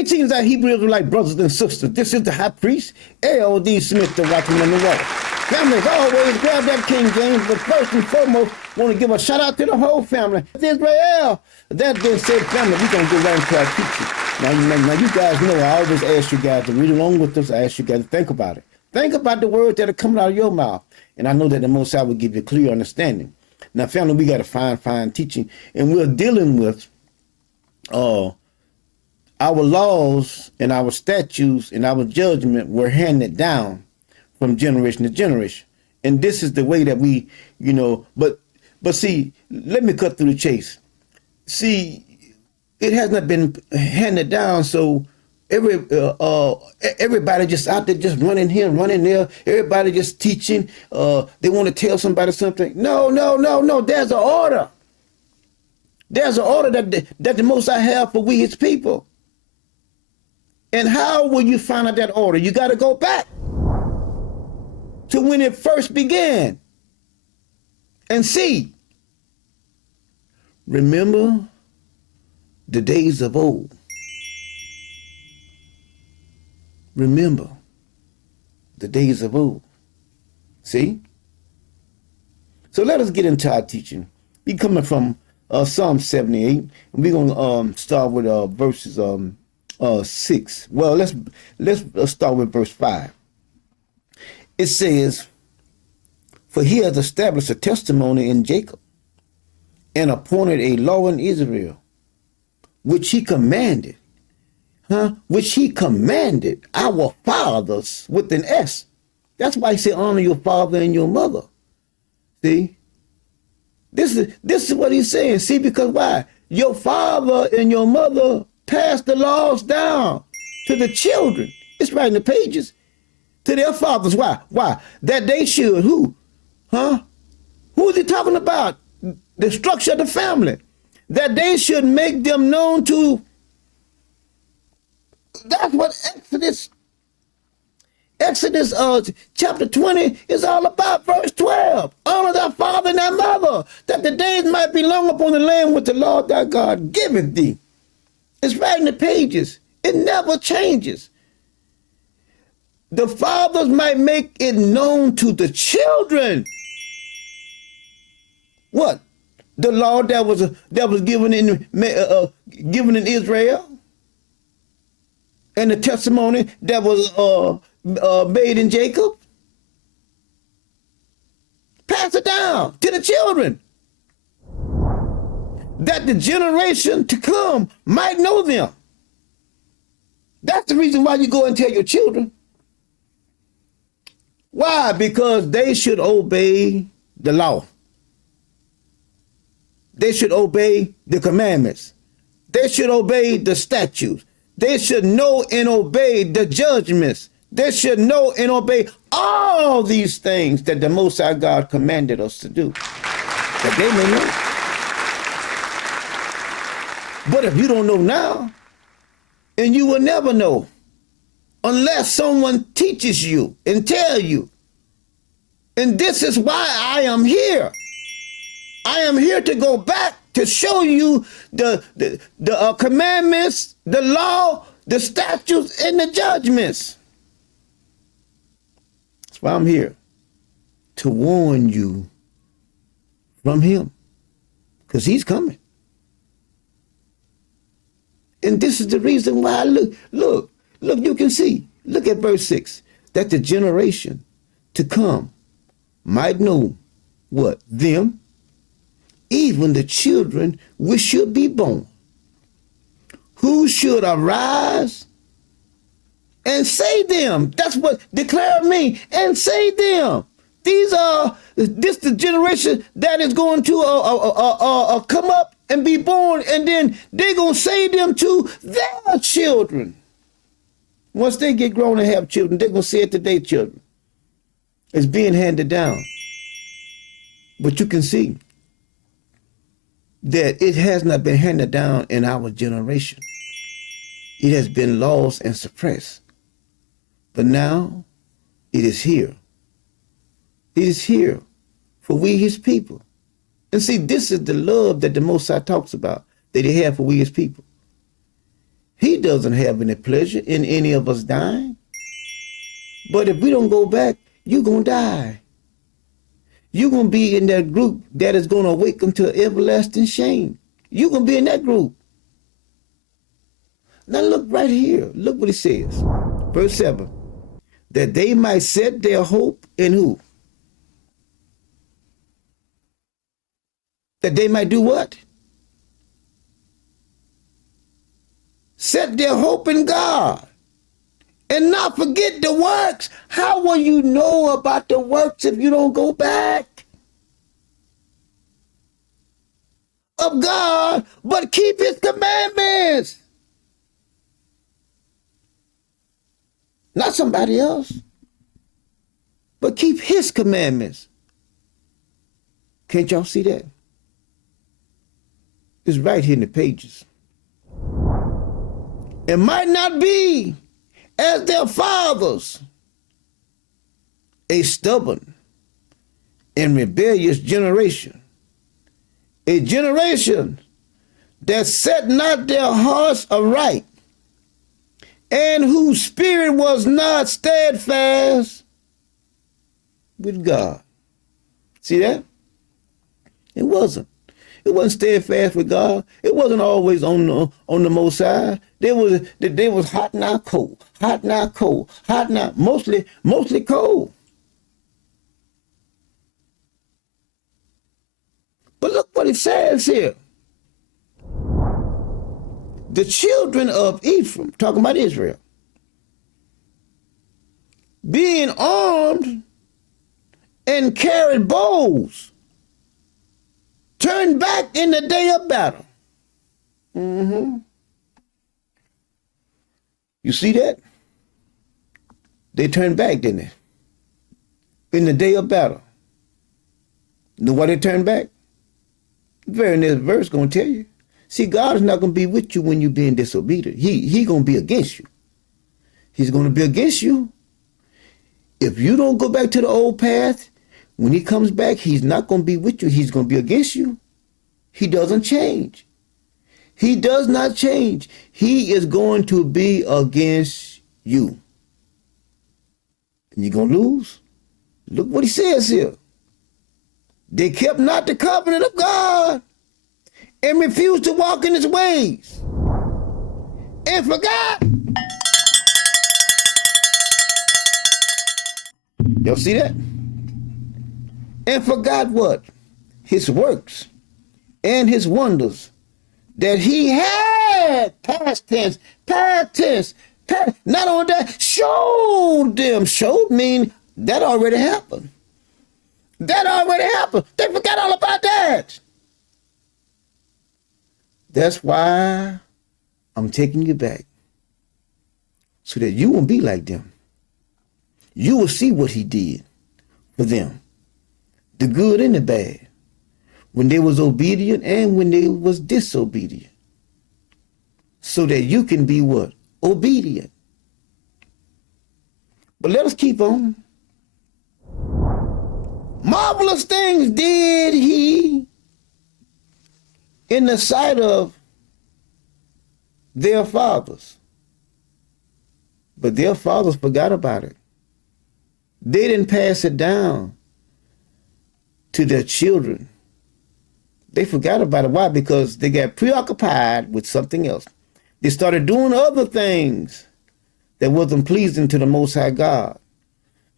18 is our Hebrew Israelite brothers and sisters. This is the high priest, L.D. Smith, the Watchman on the wall. Family, as always, grab that King James, but first and foremost, want to give a shout out to the whole family. Israel. That being said, family, we're going to go right into our teaching. Now, you guys know I always ask you guys to read along with us. I ask you guys to think about it. Think about the words that are coming out of your mouth. And I know that the Most High will give you clear understanding. Now, family, we got a fine teaching. And we're dealing with our laws and our statutes and our judgment were handed down from generation to generation. And this is the way that we, but see, let me cut through the chase. See, it has not been handed down, so everybody just out there just running here, running there, everybody just teaching, they want to tell somebody something. No, there's an order. There's an order that the Most High have for we his people. And how will you find out that order? You got to go back to when it first began and see. Remember the days of old. Remember the days of old. See? So let us get into our teaching. We're coming from Psalm 78, and we're going to start with verses 6. Well, let's start with verse 5. It says, "For he has established a testimony in Jacob and appointed a law in Israel, which he commanded." Which he commanded our fathers with an S. That's why he said, honor your father and your mother. See? This is what he's saying. See, because why? Your father and your mother passed the laws down to the children. It's right in the pages. To their fathers. Why? That they should who? Who is he talking about? The structure of the family. That they should make them known to. That's what Exodus chapter 20 is all about. Verse 12. Honor thy father and thy mother, that the days might be long upon the land which the Lord thy God giveth thee. It's right in the pages. It never changes. The fathers might make it known to the children. What? The law that was given in Israel, and the testimony that was made in Jacob. Pass it down to the children, that the generation to come might know them. That's the reason why you go and tell your children. Why? Because they should obey the law. They should obey the commandments. They should obey the statutes. They should know and obey the judgments. They should know and obey all these things that the Most High God commanded us to do, that they may know. But if you don't know now, and you will never know unless someone teaches you and tell you. And this is why I am here. I am here to go back to show you the commandments, the law, the statutes, and the judgments. That's why I'm here, to warn you from him, because he's coming. And this is the reason why look, you can see. Look at verse 6, that the generation to come might know what? Them, even the children which should be born, who should arise and say them. That's what declare me and say them. This the generation that is going to come up and be born, and then they're going to say them to their children. Once they get grown and have children, they're going to say it to their children. It's being handed down. But you can see that it has not been handed down in our generation. It has been lost and suppressed. But now it is here. It is here for we his people. And see, this is the love that the Most High talks about, that he had for we his people. He doesn't have any pleasure in any of us dying. But if we don't go back, you're going to die. You're going to be in that group that is going to awaken to everlasting shame. You're going to be in that group. Now look right here. Look what it says. Verse 7. That they might set their hope in who? That they might do what? Set their hope in God. And not forget the works. How will you know about the works if you don't go back? Of God, but keep his commandments. Not somebody else, but keep his commandments. Can't y'all see that? It's right here in the pages. It might not be as their fathers, a stubborn and rebellious generation, a generation that set not their hearts aright, and whose spirit was not steadfast with God. See that? It wasn't. It wasn't steadfast with God. It wasn't always on the Most High. They was hot now cold, hot now cold, hot now mostly cold. But look what it says here. The children of Ephraim, talking about Israel, being armed and carried bows, turned back in the day of battle. You see that? They turned back, didn't they? In the day of battle. You know why they turned back? The very next verse going to tell you. See, God is not going to be with you when you're being disobedient. He going to be against you. He's going to be against you. If you don't go back to the old path, when he comes back, he's not going to be with you. He's going to be against you. He doesn't change. He does not change. He is going to be against you. And you're going to lose. Look what he says here. They kept not the covenant of God and refused to walk in his ways and forgot. Y'all see that? And forgot what? His works and his wonders that he had, past tense, not only that, showed them. Showed mean that already happened. That already happened. They forgot all about that. That's why I'm taking you back, so that you won't be like them. You will see what he did for them, the good and the bad, when they was obedient and when they was disobedient, so that you can be what? Obedient. But let us keep on. Marvelous things did he in the sight of their fathers. But their fathers forgot about it. They didn't pass it down to their children. They forgot about it. Why? Because they got preoccupied with something else. They started doing other things that wasn't pleasing to the Most High God.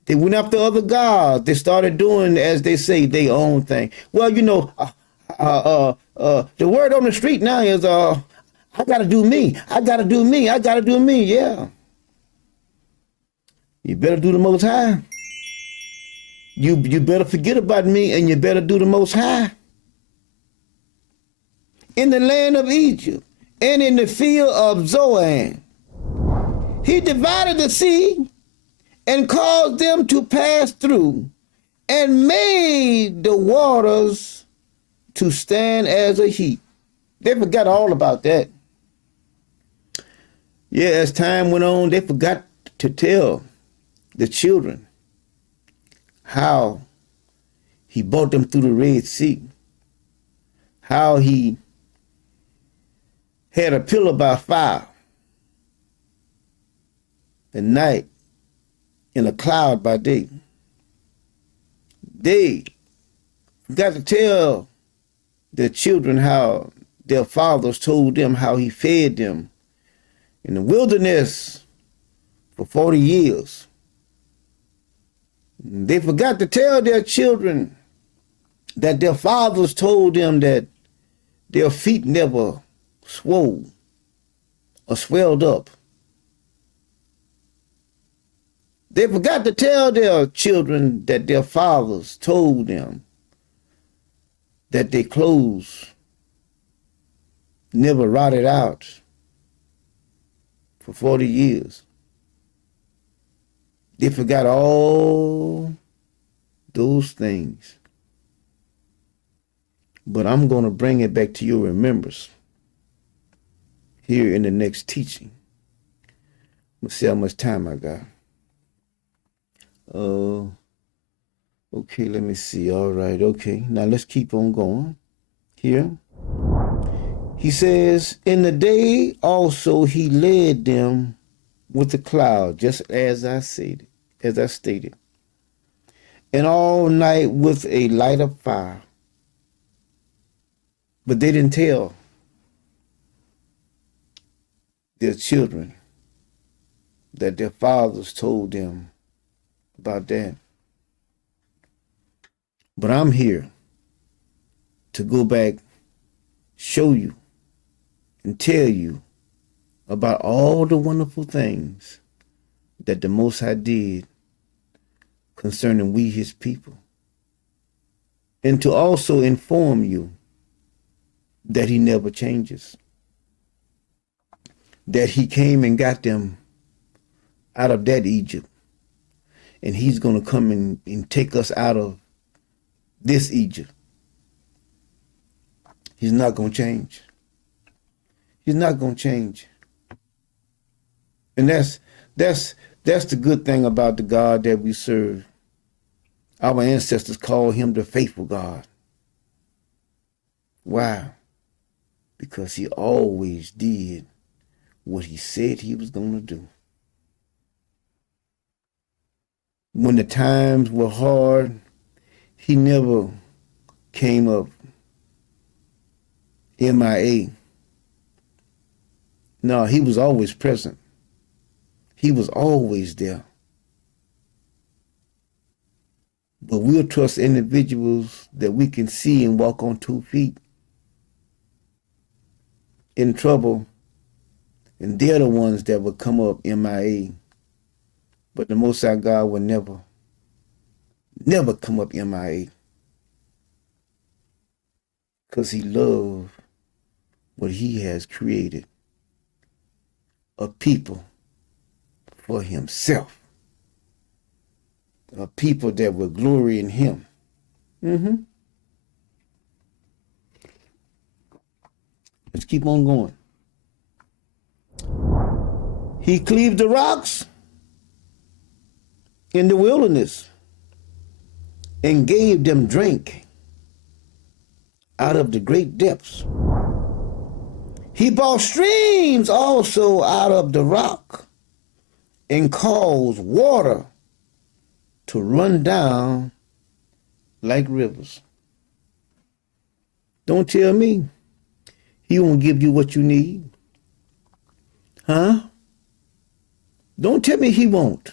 They went after other gods. They started doing, as they say, their own thing. Well, you know, the word on the street now is, I gotta do me. I gotta do me. I gotta do me. Yeah. You better do the Most High. You better forget about me, and you better do the Most High. In the land of Egypt and in the field of Zoan, he divided the sea and caused them to pass through, and made the waters to stand as a heap. They forgot all about that. Yeah, as time went on, they forgot to tell the children how he brought them through the Red Sea, how he had a pillar by fire at night, in a cloud by day. They got to tell their children how their fathers told them how he fed them in the wilderness for 40 years. They forgot to tell their children that their fathers told them that their feet never swole or swelled up. They forgot to tell their children that their fathers told them that their clothes never rotted out for 40 years. They forgot all those things. But I'm going to bring it back to your remembrance here in the next teaching. Let's see how much time I got. Okay, let me see. All right, okay. Now let's keep on going here. He says, in the day also he led them with the cloud, just as I stated, and all night with a light of fire. But they didn't tell their children that their fathers told them about that. But I'm here to go back, show you, and tell you about all the wonderful things that the Most High did concerning we, his people. And to also inform you that he never changes. That he came and got them out of that Egypt. And he's going to come and take us out of this Egypt. He's not going to change. He's not going to change. And that's the good thing about the God that we serve. Our ancestors called him the faithful God. Why? Because he always did what he said he was going to do. When the times were hard, he never came up MIA. No, he was always present. He was always there. But we'll trust individuals that we can see and walk on 2 feet in trouble, and they're the ones that will come up MIA. But the Most High God will never come up MIA, because he loves what he has created, a people for himself, a people that will glory in him. Let's keep on going. He cleaved the rocks in the wilderness and gave them drink out of the great depths. He brought streams also out of the rock and caused water to run down like rivers. Don't tell me he won't give you what you need. Huh? Don't tell me he won't.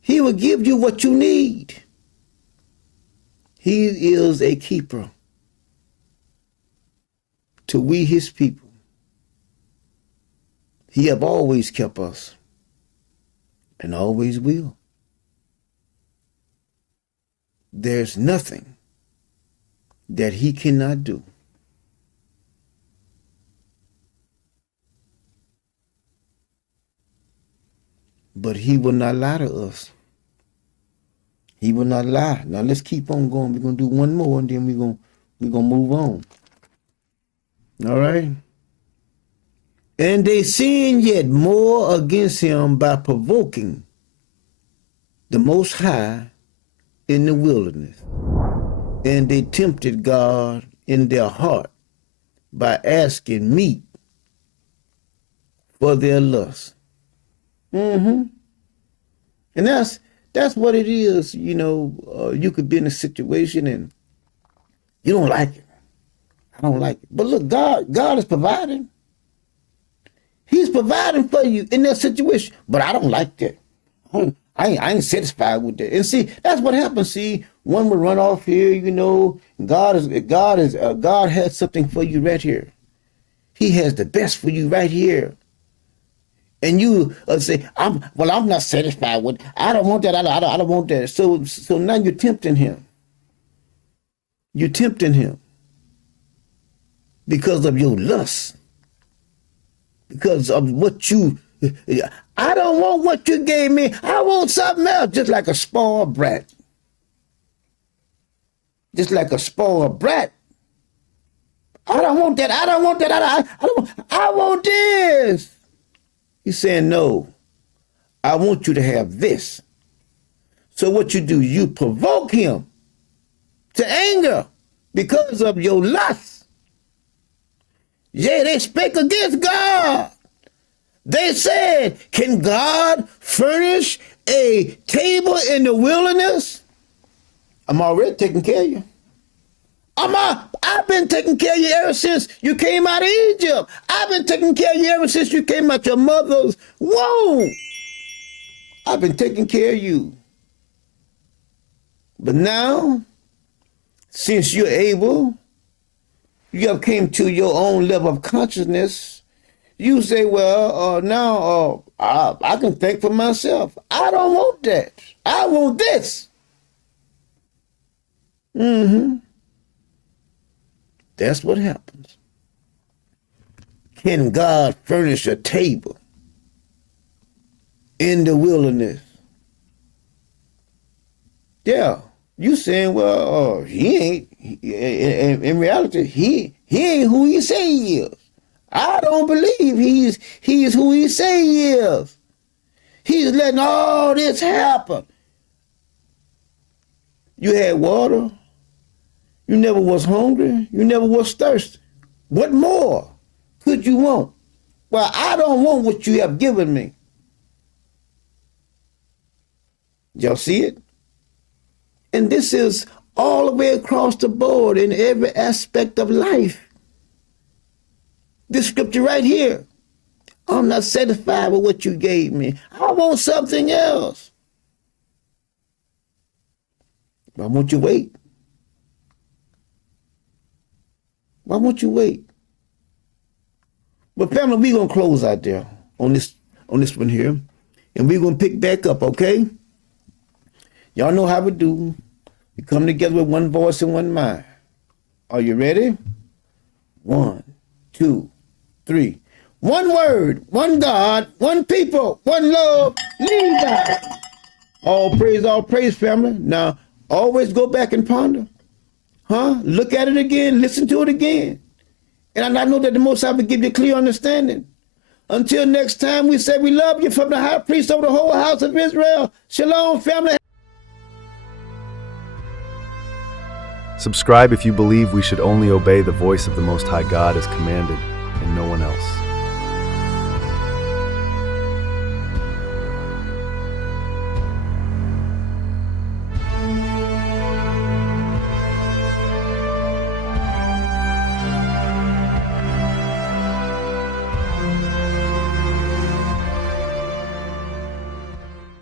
He will give you what you need. He is a keeper to we his people. He have always kept us and always will. There's nothing that he cannot do. But he will not lie to us. He will not lie. Now let's keep on going. We're going to do one more, and then we're going to move on. All right? And they sinned yet more against him by provoking the Most High in the wilderness. And they tempted God in their heart by asking meat for their lust. And that's what it is. You could be in a situation and you don't like it. I don't like it. But look, God is providing. He's providing for you in that situation. But I don't like that. I ain't satisfied with that. And see, that's what happens. See, one will run off here, God has something for you right here. He has the best for you right here. And you say, I'm not satisfied with it. I don't want that. I don't want that. So now you're tempting him. You're tempting him because of your lust. Because of what I don't want what you gave me. I want something else, just like a spoiled brat. Just like a spoiled brat. I don't want that. I don't want that. I want this. He's saying, no, I want you to have this. So what you do, you provoke him to anger because of your lust. Yeah, they spake against God. They said, can God furnish a table in the wilderness? I'm already taking care of you. I've been taking care of you ever since you came out of Egypt. I've been taking care of you ever since you came out your mother's womb. I've been taking care of you. But now, since you're able, you have came to your own level of consciousness, you say, well, now I can think for myself. I don't want that. I want this. That's what happens. Can God furnish a table in the wilderness? Yeah, you saying, well, he ain't. In reality, he ain't who he say he is. I don't believe he is who he say he is. He's letting all this happen. You had water. You never was hungry. You never was thirsty. What more could you want? Well, I don't want what you have given me. Y'all see it? And this is all the way across the board in every aspect of life. This scripture right here. I'm not satisfied with what you gave me. I want something else. Why won't you wait? Why won't you wait? But family, we're going to close out there on this one here. And we're going to pick back up, okay? Y'all know how we do. We come together with one voice and one mind. Are you ready? 1, 2, 3. One word, one God, one people, one love, lead God. All praise, family. Now, always go back and ponder. Look at it again, listen to it again. And I know that the Most High will give you clear understanding. Until next time, we say we love you from the high priest over the whole house of Israel. Shalom, family. Subscribe if you believe we should only obey the voice of the Most High God as commanded and no one else.